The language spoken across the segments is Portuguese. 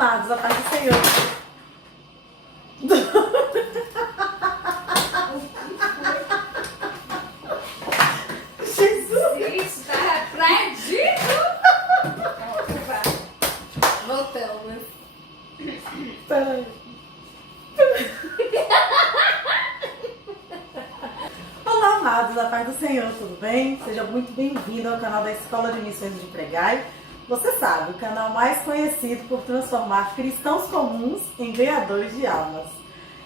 amados, a paz do Senhor. Jesus! Gente, tá acredito! Voltamos. Peraí. Olá, amados, a paz do Senhor, tudo bem? Seja muito bem-vindo ao canal da Escola de Missões de Pregai. Você sabe, o canal mais conhecido por transformar cristãos comuns em ganhadores de almas.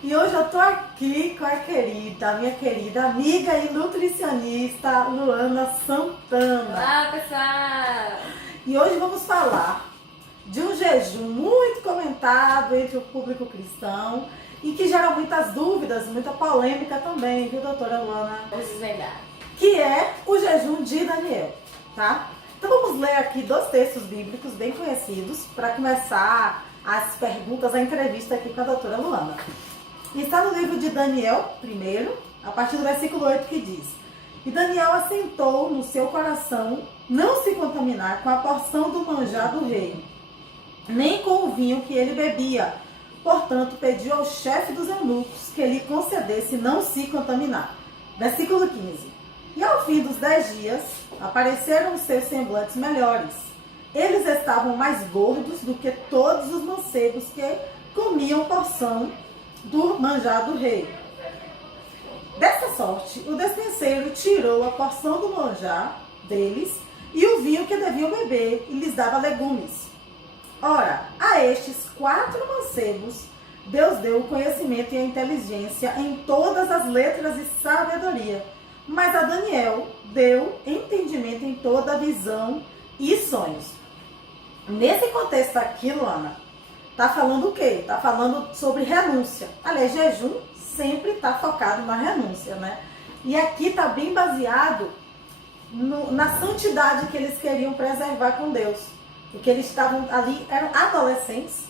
E hoje eu tô aqui com a minha querida amiga e nutricionista, Luana Santana. Olá, pessoal! E hoje vamos falar de um jejum muito comentado entre o público cristão e que gera muitas dúvidas, muita polêmica também, viu, doutora Luana? Vamos desvendar. Que é o jejum de Daniel, tá? Então vamos ler aqui dois textos bíblicos bem conhecidos para começar as perguntas, a entrevista aqui com a doutora Luana. E está no livro de Daniel, primeiro, a partir do versículo 8, que diz: E Daniel assentou no seu coração não se contaminar com a porção do manjar do rei, nem com o vinho que ele bebia. Portanto, pediu ao chefe dos eunucos que lhe concedesse não se contaminar. Versículo 15. E ao fim dos 10 dias, apareceram os seus semblantes melhores. Eles estavam mais gordos do que todos os mancebos que comiam porção do manjar do rei. Dessa sorte, o despenseiro tirou a porção do manjar deles e o vinho que deviam beber e lhes dava legumes. Ora, a estes 4 mancebos, Deus deu o conhecimento e a inteligência em todas as letras e sabedoria. Mas a Daniel deu entendimento em toda a visão e sonhos. Nesse contexto aqui, Luana, tá falando o quê? Tá falando sobre renúncia. Aliás, jejum sempre tá focado na renúncia, né? E aqui tá bem baseado na santidade que eles queriam preservar com Deus. Porque eles estavam ali, eram adolescentes,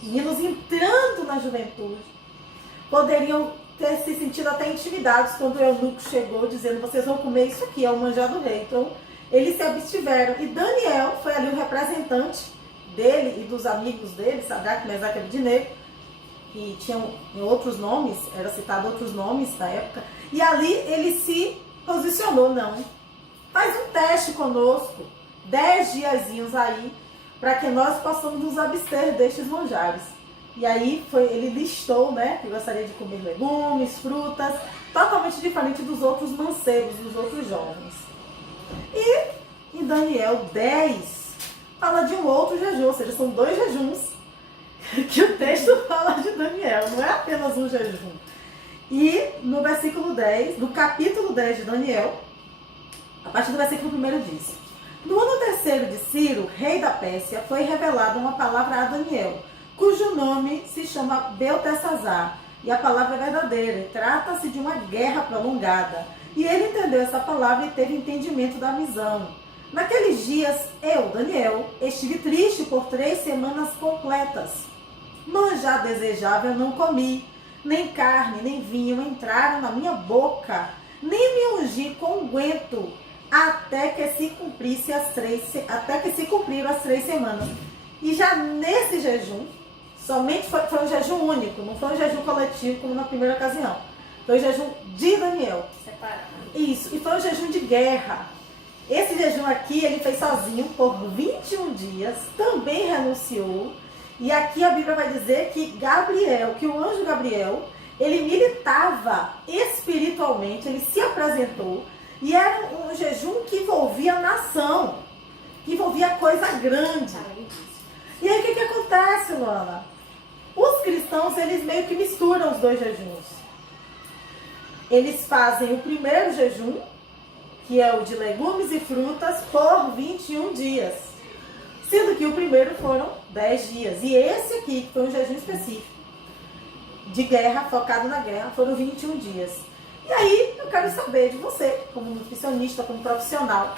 meninos entrando na juventude, poderiam ter se sentido até intimidados quando o eunuco chegou dizendo: vocês vão comer isso aqui, é o manjar do rei. Então, eles se abstiveram. E Daniel foi ali o representante dele e dos amigos dele, Sadraque, Mesaque e Abednego, que tinham outros nomes, era citado outros nomes na época. E ali ele se posicionou: não, faz um teste conosco, 10 diazinhos aí, para que nós possamos nos abster destes manjares. E aí ele listou, né, que gostaria de comer legumes, frutas, totalmente diferente dos outros mancebos, dos outros jovens. E em Daniel 10, fala de um outro jejum, ou seja, são 2 jejuns que o texto fala de Daniel, não é apenas um jejum. E no versículo 10, no capítulo 10 de Daniel, a partir do versículo 1 diz: No ano 3º de Ciro, rei da Pérsia, foi revelada uma palavra a Daniel, cujo nome se chama Beltesazar, e a palavra é verdadeira, e trata-se de uma guerra prolongada. E ele entendeu essa palavra e teve entendimento da visão. Naqueles dias, eu, Daniel, estive triste por 3 semanas completas. Manjar desejável não comi, nem carne, nem vinho entraram na minha boca, nem me ungi com unguento, até que se cumpriram as 3 semanas. E já nesse jejum, somente foi um jejum único, não foi um jejum coletivo como na primeira ocasião. Foi um jejum de Daniel. Separado. Isso, e foi um jejum de guerra. Esse jejum aqui ele fez sozinho por 21 dias, também renunciou. E aqui a Bíblia vai dizer que o anjo Gabriel, ele militava espiritualmente, ele se apresentou. E era um jejum que envolvia a nação, que envolvia coisa grande. E aí o que acontece, Luana? Os cristãos, eles meio que misturam os 2 jejuns. Eles fazem o primeiro jejum, que é o de legumes e frutas, por 21 dias. Sendo que o primeiro foram 10 dias. E esse aqui, que foi um jejum específico, de guerra, focado na guerra, foram 21 dias. E aí, eu quero saber de você, como nutricionista, como profissional,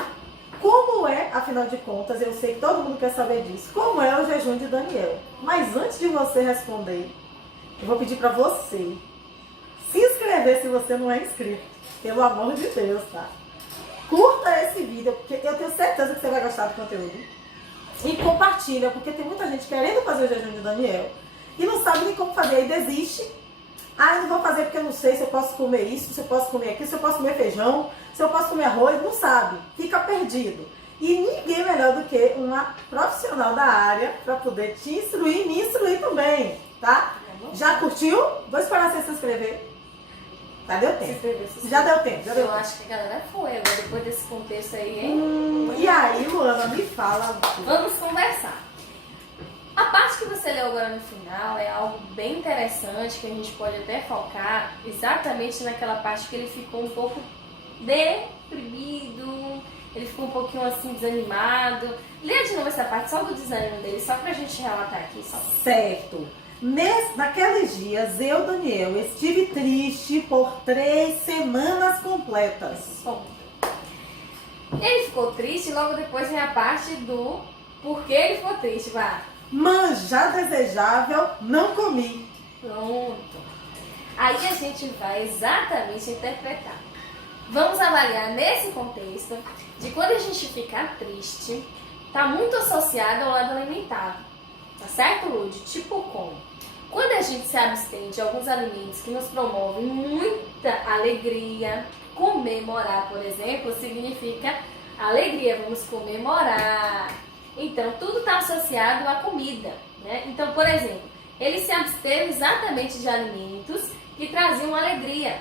como é, afinal de contas, eu sei que todo mundo quer saber disso, como é o jejum de Daniel. Mas antes de você responder, eu vou pedir para você se inscrever se você não é inscrito. Pelo amor de Deus, tá? Curta esse vídeo, porque eu tenho certeza que você vai gostar do conteúdo. E compartilha, porque tem muita gente querendo fazer o jejum de Daniel e não sabe nem como fazer, aí desiste. Ah, eu não vou fazer porque eu não sei se eu posso comer isso, se eu posso comer aquilo, se eu posso comer feijão, se eu posso comer arroz, não sabe, fica perdido. E ninguém melhor do que uma profissional da área para poder te instruir e me instruir também, tá? Já curtiu? Vou esperar você se inscrever. Já deu tempo. Já deu tempo. Já deu Eu tempo. acho que a galera foi agora, depois desse contexto aí, hein? E aí, Luana, me fala. Vamos conversar. A parte que você leu agora no final é algo bem interessante, que a gente pode até focar exatamente naquela parte que ele ficou um pouco deprimido, ele ficou um pouquinho assim desanimado. Lê de novo essa parte só do desânimo dele, só pra gente relatar aqui. Só. Certo. Naqueles dias, eu, Daniel, estive triste por 3 semanas completas. Bom, ele ficou triste e logo depois vem a parte do porquê ele ficou triste, vai. Manjar desejável, não comi. Pronto. Aí a gente vai exatamente interpretar. Vamos avaliar nesse contexto de quando a gente ficar triste, tá muito associado ao lado alimentar. Tá certo, Lud? Tipo como? Quando a gente se abstém de alguns alimentos que nos promovem muita alegria, comemorar, por exemplo, significa alegria, vamos comemorar. Então, tudo está associado à comida, né? Então, por exemplo, ele se absteve exatamente de alimentos que traziam alegria.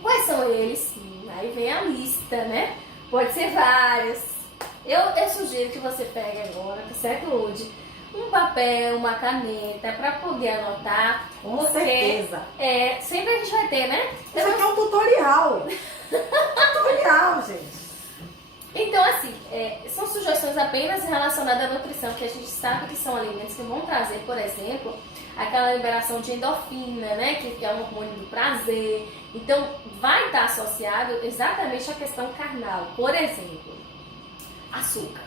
Quais são eles? Aí vem a lista, né? Pode ser vários. Eu sugiro que você pegue agora, tá certo, Lud? Um papel, uma caneta, para poder anotar. Com certeza. Sempre a gente vai ter, né? Isso aqui é um tutorial. Tutorial, gente. Então, assim, são sugestões apenas relacionadas à nutrição, que a gente sabe que são alimentos que vão trazer, por exemplo, aquela liberação de endorfina, né? Que é um hormônio do prazer. Então, vai estar associado exatamente à questão carnal. Por exemplo, açúcar.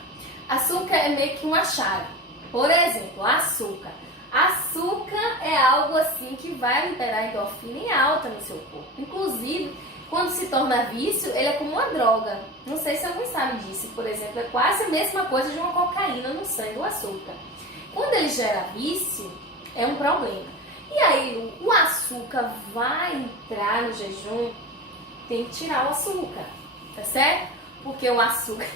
Açúcar é meio que uma chave. Por exemplo, açúcar. Açúcar é algo assim que vai liberar endorfina em alta no seu corpo. Inclusive, quando se torna vício, ele é como uma droga. Não sei se alguém sabe disso. Por exemplo, é quase a mesma coisa de uma cocaína no sangue, o açúcar. Quando ele gera vício, é um problema. E aí, o açúcar vai entrar no jejum, tem que tirar o açúcar, tá certo? Porque o açúcar,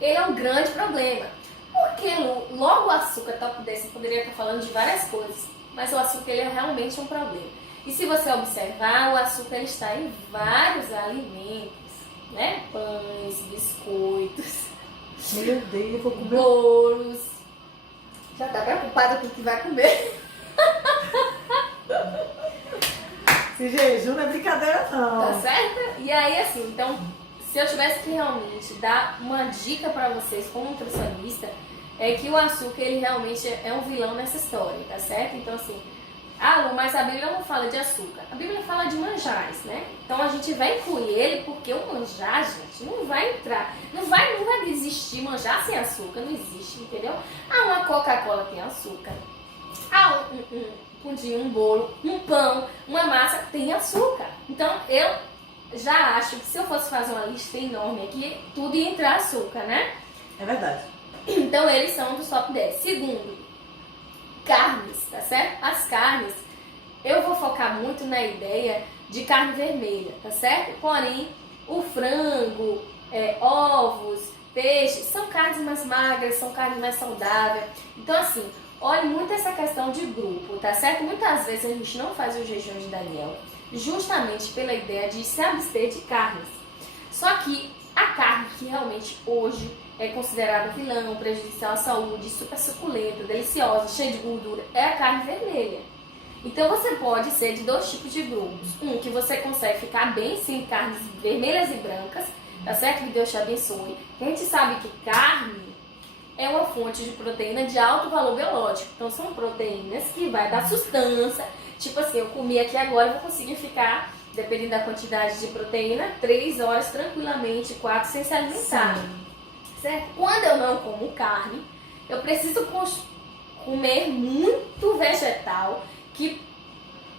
ele é um grande problema. Porque logo o açúcar, top 10, você poderia estar falando de várias coisas, mas o açúcar ele é realmente um problema. E se você observar, o açúcar ele está em vários alimentos, né? Pães, biscoitos, Meu Deus, eu vou comer. bolos. Já tá preocupada com o que vai comer? Esse jejum não é brincadeira, não. Tá certo? E aí, assim, então, se eu tivesse que realmente dar uma dica pra vocês como nutricionista, é que o açúcar, ele realmente é um vilão nessa história, tá certo? Então, assim, Lu, mas a Bíblia não fala de açúcar. A Bíblia fala de manjares, né? Então, a gente vai incluir ele porque o manjar, gente, não vai entrar. Não vai existir manjar sem açúcar, não existe, entendeu? Uma Coca-Cola tem açúcar. Um pudim, um bolo, um pão, uma massa tem açúcar. Então, eu já acho que se eu fosse fazer uma lista enorme aqui, tudo ia entrar açúcar, né? É verdade. Então, eles são dos top 10. Segundo, carnes, tá certo? As carnes, eu vou focar muito na ideia de carne vermelha, tá certo? Porém, o frango, ovos, peixes, são carnes mais magras, são carnes mais saudáveis. Então, assim, olhe muito essa questão de grupo, tá certo? Muitas vezes a gente não faz o jejum de Daniel justamente pela ideia de se abster de carnes. Só que a carne que realmente hoje é considerada vilão, prejudicial à saúde, super suculenta, deliciosa, cheia de gordura, é a carne vermelha. Então você pode ser de 2 tipos de grupos. Um, que você consegue ficar bem sem carnes vermelhas e brancas, tá certo? Que Deus te abençoe. A gente sabe que carne é uma fonte de proteína de alto valor biológico. Então são proteínas que vai dar sustância. Tipo assim, eu comi aqui agora e vou conseguir ficar, dependendo da quantidade de proteína, 3 horas tranquilamente, 4 sem se alimentar. Sim. Certo? Quando eu não como carne, eu preciso comer muito vegetal que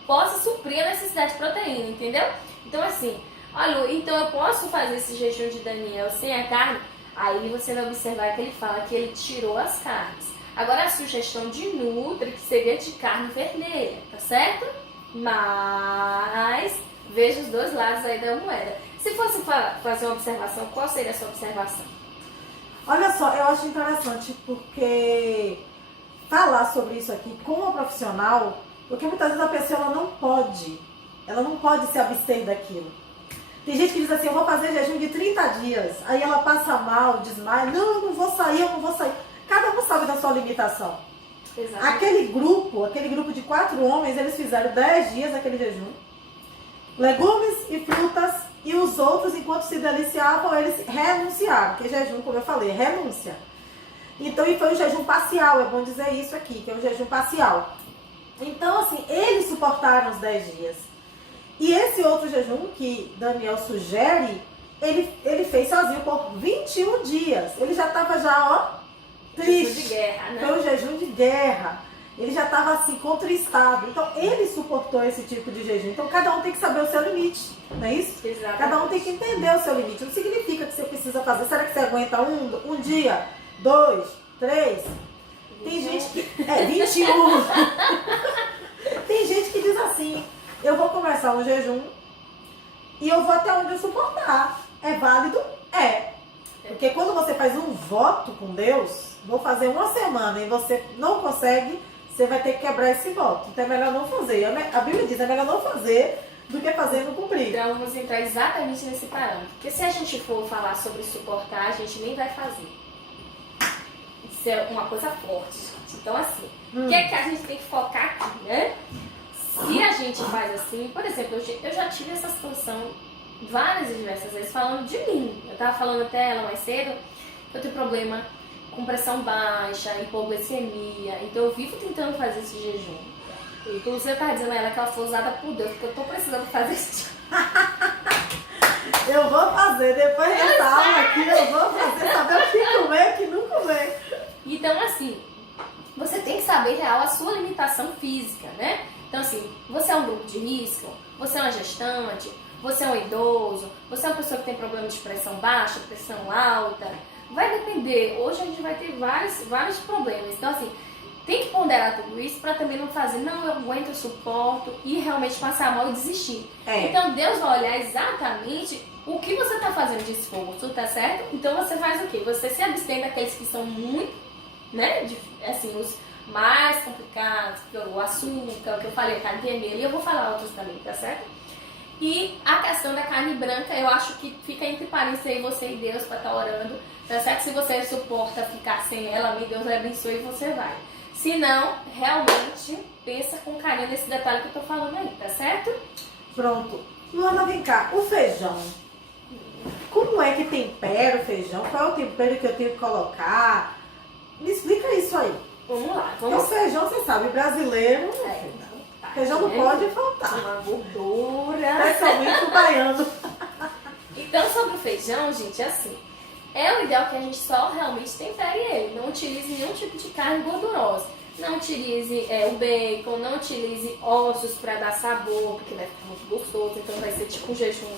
possa suprir a necessidade de proteína, entendeu? Então assim, olha, então eu posso fazer esse jejum de Daniel sem a carne? Aí você vai observar que ele fala que ele tirou as carnes. Agora a sugestão de Nutri que seria de carne vermelha, tá certo? Mas veja os dois lados aí da moeda. Se fosse fazer uma observação, qual seria a sua observação? Olha só, eu acho interessante porque falar sobre isso aqui com uma profissional, porque muitas vezes a pessoa ela não pode se abster daquilo. Tem gente que diz assim, eu vou fazer jejum de 30 dias, aí ela passa mal, desmaia, não, eu não vou sair, eu não vou sair. Cada um sabe da sua limitação. Exatamente. Aquele grupo de 4 homens, eles fizeram 10 dias aquele jejum, legumes e frutas, e os outros, enquanto se deliciavam, eles renunciaram, porque jejum, como eu falei, é renúncia. Então, e foi um jejum parcial, é bom dizer isso aqui, que é um jejum parcial. Então, assim, eles suportaram os 10 dias. E esse outro jejum que Daniel sugere, ele fez sozinho por 21 dias. Ele já estava triste. Jejum de guerra, né? Foi um jejum de guerra. Ele já estava assim, contristado. Então, ele suportou esse tipo de jejum. Então, cada um tem que saber o seu limite, não é isso? Exatamente. Cada um tem que entender o seu limite. Não significa que você precisa fazer. Será que você aguenta um dia, 2, 3? Tem gente que... 21. Tem gente que diz assim, eu vou começar um jejum e eu vou até onde eu suportar. É válido? É. Porque quando você faz um voto com Deus, vou fazer uma semana e você não consegue, você vai ter que quebrar esse voto. Então é melhor não fazer. A Bíblia diz, é melhor não fazer do que fazer e não cumprir. Então vamos entrar exatamente nesse parâmetro. Porque se a gente for falar sobre suportar, a gente nem vai fazer. Isso é uma coisa forte, gente. Então assim, o que é que a gente tem que focar aqui, né? Se a gente faz assim, por exemplo, eu já tive essa situação várias e diversas vezes falando de mim. Eu tava falando até ela mais cedo, eu tenho problema com pressão baixa, hipoglicemia, então eu vivo tentando fazer esse jejum. Inclusive eu tava dizendo a ela que ela foi usada por Deus, porque eu tô precisando fazer esse jejum. Eu vou fazer, depois dessa aula aqui, eu vou fazer, saber o que comer e o que não comer. Então assim, você tem que saber real a sua limitação física, né? Então assim, você é um grupo de risco, você é uma gestante, você é um idoso, você é uma pessoa que tem problema de pressão baixa, pressão alta. Vai depender. Hoje a gente vai ter vários problemas. Então assim, tem que ponderar tudo isso para também não fazer, não, eu aguento, eu suporto e realmente passar mal e desistir. Então Deus vai olhar exatamente o que você está fazendo de esforço, tá certo? Então você faz o quê? Você se abstém daqueles que são muito, né, assim, os mais complicados, o açúcar, o que eu falei, a carne vermelha, e eu vou falar outros também, tá certo? E a questão da carne branca, eu acho que fica entre parênteses aí você e Deus para estar orando, tá certo? Se você suporta ficar sem ela, Deus lhe abençoe e você vai. Se não, realmente, pensa com carinho nesse detalhe que eu tô falando aí, tá certo? Pronto. Luana, vem cá, o feijão. Como é que tempera o feijão? Qual é o tempero que eu tenho que colocar? Me explica isso aí. Vamos lá, Porque o feijão, você sabe, brasileiro, feijão não pode faltar. Uma gordura. Especialmente o baiano. Então, sobre o feijão, gente, assim, é o ideal que a gente só realmente tempere ele. Não utilize nenhum tipo de carne gordurosa. Não utilize o bacon, não utilize ossos para dar sabor, porque vai ficar muito gostoso. Então vai ser tipo um jejum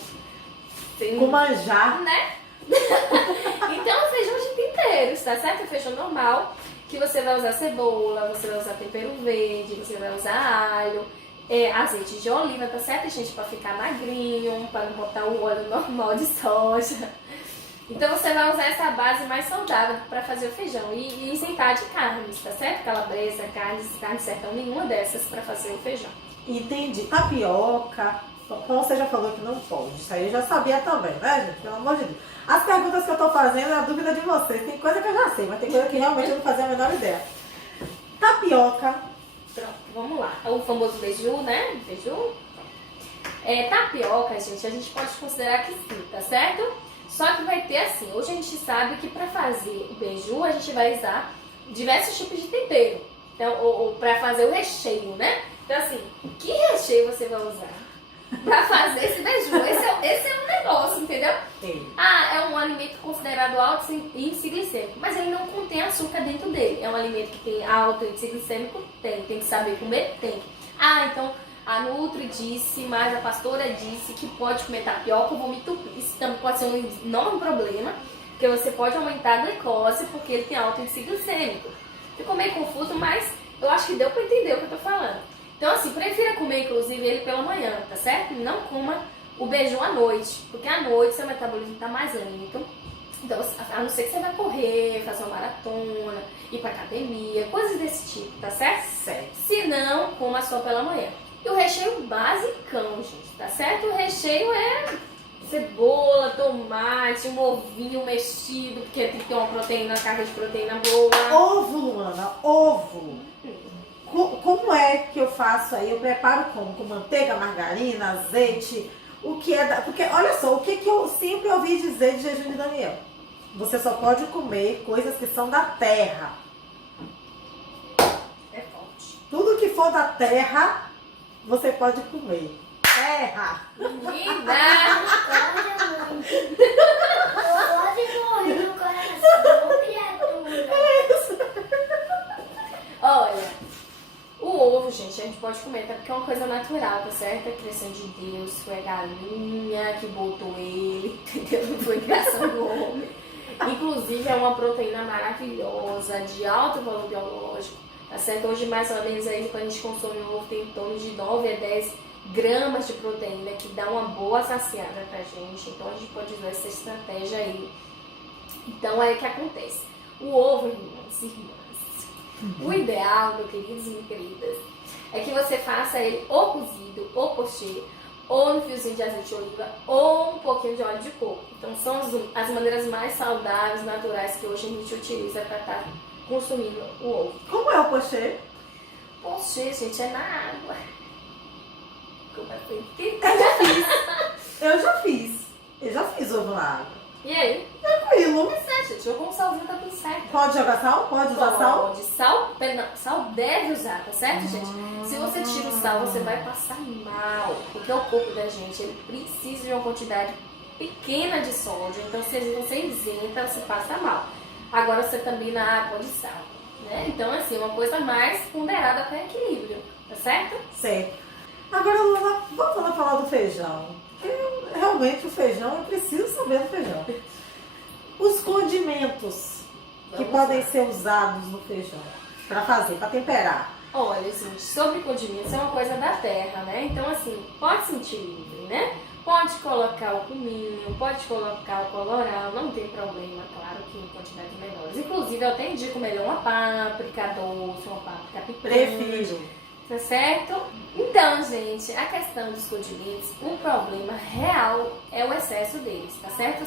Com manjar. né? Então, feijão de temperos, tá certo? O feijão normal, que você vai usar cebola, você vai usar tempero verde, você vai usar alho, azeite de oliva, tá certo, gente? Pra ficar magrinho, pra não botar o óleo normal de soja. Então você vai usar essa base mais saudável para fazer o feijão e isentar de carnes, tá certo? Calabresa, carne sertão, nenhuma dessas para fazer o feijão. Entendi. Tapioca. Como você já falou que não pode. Isso aí eu já sabia também, né, gente? Pelo amor de Deus. As perguntas que eu tô fazendo é a dúvida de vocês. Tem coisa que eu já sei, mas tem coisa que realmente eu não fazia a menor ideia. Tapioca. Pronto, vamos lá. O famoso beiju, né? Beiju. Tapioca, gente, a gente pode considerar que sim, tá certo? Só que vai ter assim, hoje a gente sabe que para fazer o beiju a gente vai usar diversos tipos de tempero. Então, ou para fazer o recheio, né? Então assim, que recheio você vai usar para fazer esse beiju? Esse é um negócio, entendeu? Sim. É um alimento considerado alto índice glicêmico, mas ele não contém açúcar dentro dele. É um alimento que tem alto índice glicêmico? Tem que saber comer? Tem. Então a Nutri disse, mas a pastora disse que pode comer tapioca, eu vou me entupir. Isso também pode ser um enorme problema. porque você pode aumentar a glicose porque ele tem alto índice glicêmico. Ficou meio confuso, mas eu acho que deu pra entender o que eu tô falando. Então assim, prefira comer inclusive ele pela manhã, tá certo? Não coma o beiju à noite, porque à noite seu metabolismo tá mais lento. Então, a não ser que você vai correr, fazer uma maratona, ir pra academia, coisas desse tipo, tá certo? Certo. Se não, coma só pela manhã. E o recheio basicão, gente, tá certo? O recheio é cebola, tomate, um ovinho mexido, porque tem que ter uma proteína, uma carga de proteína boa. Ovo, Luana, ovo. Como é que eu faço aí? Eu preparo como? Com manteiga, margarina, azeite? O que é da... Porque, olha só, o que eu sempre ouvi dizer de jejum de Daniel? Você só pode comer coisas que são da terra. É forte. Tudo que for da terra, você pode comer. Terra! Menina! Olha, mãe. Eu quase morri no coração, criatura. Olha, o ovo, gente, a gente pode comer, tá? Porque é uma coisa natural, tá certo? É criação de Deus, foi a galinha que botou ele, entendeu? Não foi criação do homem. Inclusive, é uma proteína maravilhosa, de alto valor biológico, tá certo? Hoje, mais ou menos, aí, quando a gente consome o ovo, tem em torno de 9 a 10 gramas de proteína, que dá uma boa saciada pra gente. Então, a gente pode usar essa estratégia aí. Então, aí o que acontece? O ovo, irmãos e irmãs, o ideal, meus queridos e minhas queridas, é que você faça ele ou cozido, ou pochê, ou no fiozinho de azeite de oliva, ou um pouquinho de óleo de coco. Então são as maneiras mais saudáveis, naturais que hoje a gente utiliza para estar consumindo o ovo. Como é o pochê? Pochê, gente, é na água. Como é que Eu já fiz ovo na água. E aí? Tranquilo. É, gente, eu com salzinho tá tudo certo. Pode jogar sal? Pode usar sal? Pode. Sal deve usar, tá certo, gente? Se você tira o sal, você vai passar mal. Porque o corpo da gente, ele precisa de uma quantidade pequena de sódio. Então, se você isenta, você passa mal. Agora, você também na água de sal, né? Então, assim, uma coisa mais ponderada para equilíbrio, tá certo? Certo. Agora, Luana, voltando a falar do feijão. Porque realmente o feijão, eu preciso saber do feijão. Os condimentos que Vamos podem lá. ser usados no feijão para fazer, para temperar. Olha, gente, sobre condimentos é uma coisa da terra, né? Então, assim, pode sentir livre, né? Pode colocar o cominho, pode colocar o colorau, não tem problema, claro que em quantidades menores. Inclusive, eu até indico melhor uma páprica doce, uma páprica picante. Prefiro. Tá certo? Então, gente, a questão dos condimentos, o problema real é o excesso deles, tá certo?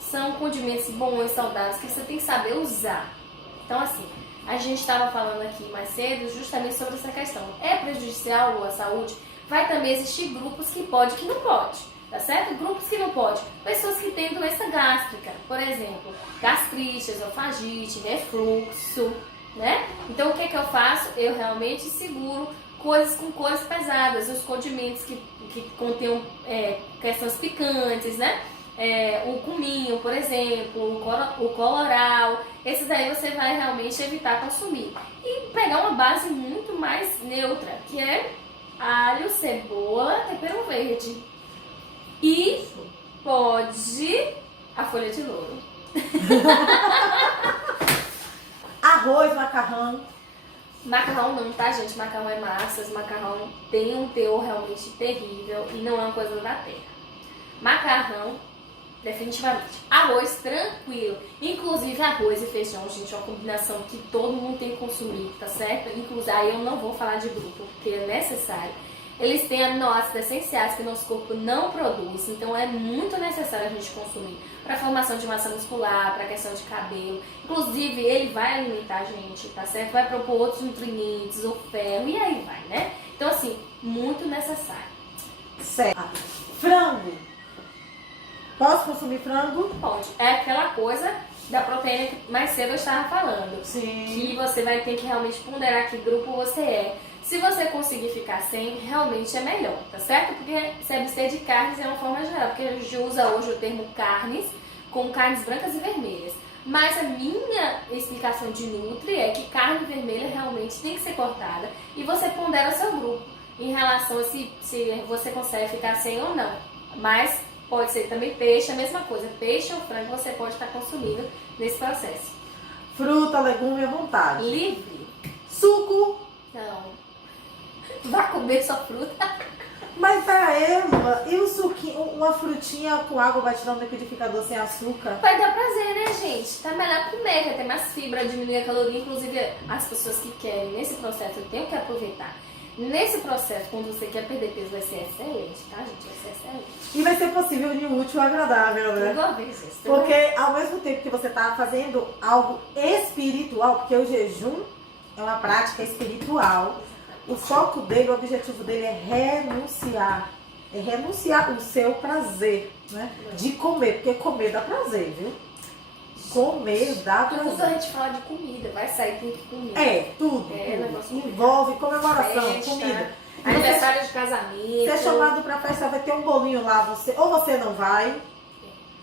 São condimentos bons, saudáveis, que você tem que saber usar. Então, assim, a gente estava falando aqui mais cedo justamente sobre essa questão. É prejudicial à saúde? Vai também existir grupos que pode e que não pode, tá certo? Grupos que não pode. Pessoas que têm doença gástrica, por exemplo, gastrite, esofagite, refluxo, né? Então, o que eu faço? Eu realmente seguro coisas com cores pesadas, os condimentos que contenham questões picantes, né? O cominho, por exemplo, o colorau, esses daí você vai realmente evitar consumir. E pegar uma base muito mais neutra, que é alho, cebola, tempero verde. E pode a folha de louro. Arroz, macarrão. Macarrão não, tá, gente? Macarrão é massas, macarrão tem um teor realmente terrível e não é uma coisa da terra. Macarrão, definitivamente. Arroz, tranquilo. Inclusive arroz e feijão, gente, é uma combinação que todo mundo tem que consumir, tá certo? Inclusive, aí eu não vou falar de grupo, porque é necessário. Eles têm aminoácidos essenciais que o nosso corpo não produz, então é muito necessário a gente consumir para a formação de massa muscular, para a questão de cabelo. Inclusive, ele vai alimentar a gente, tá certo? Vai propor outros nutrientes, o ferro, e aí vai, né? Então, assim, muito necessário. Certo. Frango. Posso consumir frango? Pode. É aquela coisa da proteína que mais cedo eu estava falando. Sim. Que você vai ter que realmente ponderar que grupo você é. Se você conseguir ficar sem, realmente é melhor, tá certo? Porque se abster de carnes é uma forma geral, porque a gente usa hoje o termo carnes com carnes brancas e vermelhas. Mas a minha explicação de Nutri é que carne vermelha realmente tem que ser cortada e você pondera o seu grupo em relação a se você consegue ficar sem ou não. Mas Pode ser também peixe, a mesma coisa. Peixe ou frango você pode estar consumindo nesse processo. Fruta, legume à vontade. Livre? Suco. Não. Vai comer só fruta? Mas peraí, Lua, e o suquinho, uma frutinha com água vai tirar um liquidificador sem açúcar? Vai dar prazer, né, gente? Tá melhor comer, vai ter mais fibra, diminuir a caloria. Inclusive, as pessoas que querem nesse processo, eu tenho que aproveitar. Nesse processo, quando você quer perder peso, vai ser excelente, tá, gente? Vai ser excelente. E vai ser possível unir o útil ao agradável, né? Tudo a ver, gente. Porque ao mesmo tempo que você tá fazendo algo espiritual, porque o jejum é uma prática espiritual, o foco dele, o objetivo dele é renunciar. É renunciar o seu prazer, né? De comer, porque comer dá prazer, viu? Comer dá Tudo a prazer. gente fala de comida, vai sair, tem que comer. É, tudo. É, tudo. negócio Envolve comemoração, Festa, comida. E aniversário de Você casamento. é chamado pra festa, vai ter um bolinho lá, ou você não vai,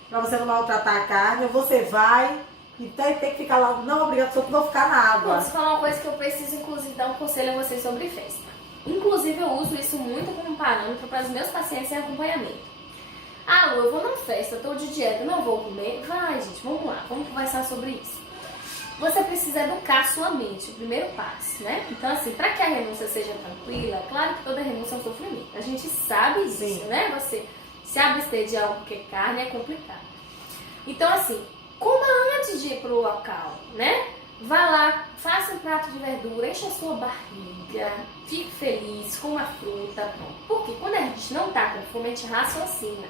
pra você não maltratar a carne, ou você vai e tem que ficar lá, não, obrigado, só que vou ficar na água. Vou falar uma coisa que eu preciso, inclusive, dar um conselho a vocês sobre festa. Inclusive, eu uso isso muito como parâmetro para os meus pacientes em acompanhamento. Ah, Lu, eu vou numa festa, estou de dieta, não vou comer. Vai, gente, vamos lá, vamos conversar sobre isso. Você precisa educar a sua mente, o primeiro passo, né? Então, assim, para que a renúncia seja tranquila, claro que toda renúncia é um sofrimento. A gente sabe disso, Sim. né? Você se abster de algo que é carne é complicado. Então, assim, coma antes de ir pro local, né? Vá lá, faça um prato de verdura, enche a sua barriga, fique feliz, coma fruta, pronto. Porque quando a gente não tá com fome, a gente raciocina.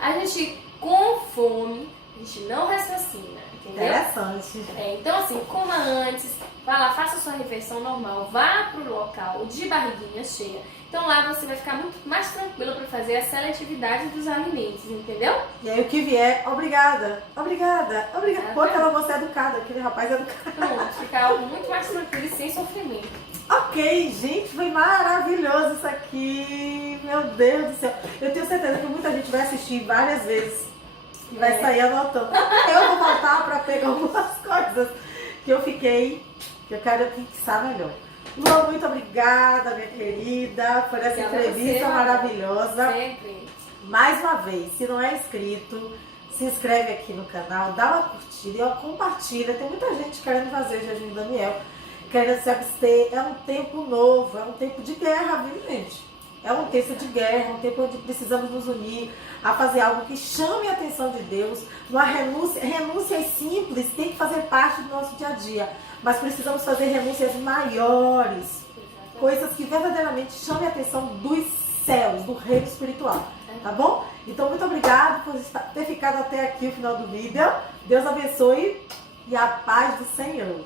A gente com fome, a gente não raciocina, entendeu? Interessante. Então assim, coma antes, vá lá, faça sua refeição normal, vá pro local de barriguinha cheia. Então lá você vai ficar muito mais tranquila para fazer a seletividade dos alimentos, entendeu? E aí o que vier, obrigada, obrigada, obrigada. Pô, aquela moça é educada, aquele rapaz é educado. Pronto, fica algo muito mais tranquilo e sem sofrimento. Ok, gente, foi maravilhoso isso aqui. Meu Deus do céu. Eu tenho certeza que muita gente vai assistir várias vezes e vai sair anotando. Eu vou voltar para pegar algumas coisas que eu fiquei, que eu quero fixar melhor. Lu, muito obrigada, minha querida, por essa Obrigada a entrevista você, maravilhosa. Sempre. Mais uma vez, se não é inscrito, se inscreve aqui no canal, dá uma curtida e compartilha. Tem muita gente querendo fazer o jejum de Daniel, querendo se abster. É um tempo novo, é um tempo de guerra, viu, gente? É um tempo de guerra, um tempo onde precisamos nos unir a fazer algo que chame a atenção de Deus. Uma renúncias simples tem que fazer parte do nosso dia a dia, mas precisamos fazer renúncias maiores, coisas que verdadeiramente chamem a atenção dos céus, do reino espiritual, tá bom? Então, muito obrigada por ter ficado até aqui o final do vídeo. Deus abençoe e a paz do Senhor.